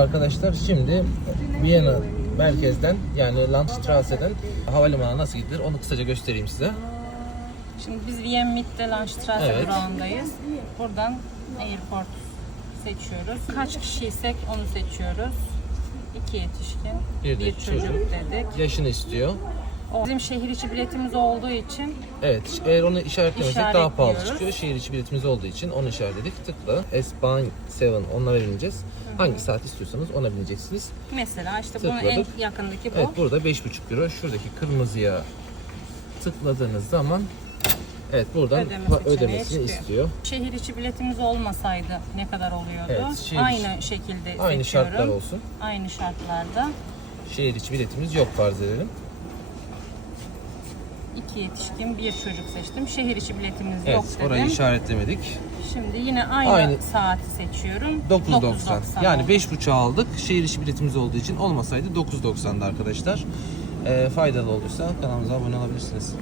Arkadaşlar şimdi Viyana merkezden yani Landstrasse'den havalimanına nasıl gidilir onu kısaca göstereyim size. Şimdi biz Vienmit'te Landstrasse Evet. durağındayız. Buradan airport seçiyoruz. Kaç kişiysek onu seçiyoruz. İki yetişkin, Bir bir, çocuk, çocuk. dedik. Yaşını istiyor. O bizim şehir içi biletimiz olduğu için Evet eğer onu işaretlemesek daha pahalı İşaretliyoruz. çıkıyor. Şehir içi biletimiz olduğu için onu işaretledik. Tıkla S-Bahn 7 onlara bineceğiz. Hangi saat istiyorsanız ona bineceksiniz. mesela işte bunun en Tıkladık. yakındaki bu. Evet burada 5,5 euro. Şuradaki kırmızıya tıkladığınız zaman evet buradan Ödeme pa- seçeneği ödemesini çıkıyor. istiyor. Şehir içi biletimiz olmasaydı ne kadar oluyordu? Evet, şehir Aynı şekilde Aynı seçiyorum. şartlar olsun. Aynı şartlarda. Şehir içi biletimiz yok farz edelim. İki yetişkin, bir çocuk seçtim. Şehir içi biletimiz Evet yok dedim. orayı işaretlemedik. Şimdi yine aynı, Aynı. saati seçiyorum. 9.90. Yani oldu. 5.5'a aldık. Şehir içi biletimiz olduğu için olmasaydı 9.90'da arkadaşlar. Ee, faydalı olduysa kanalımıza abone olabilirsiniz.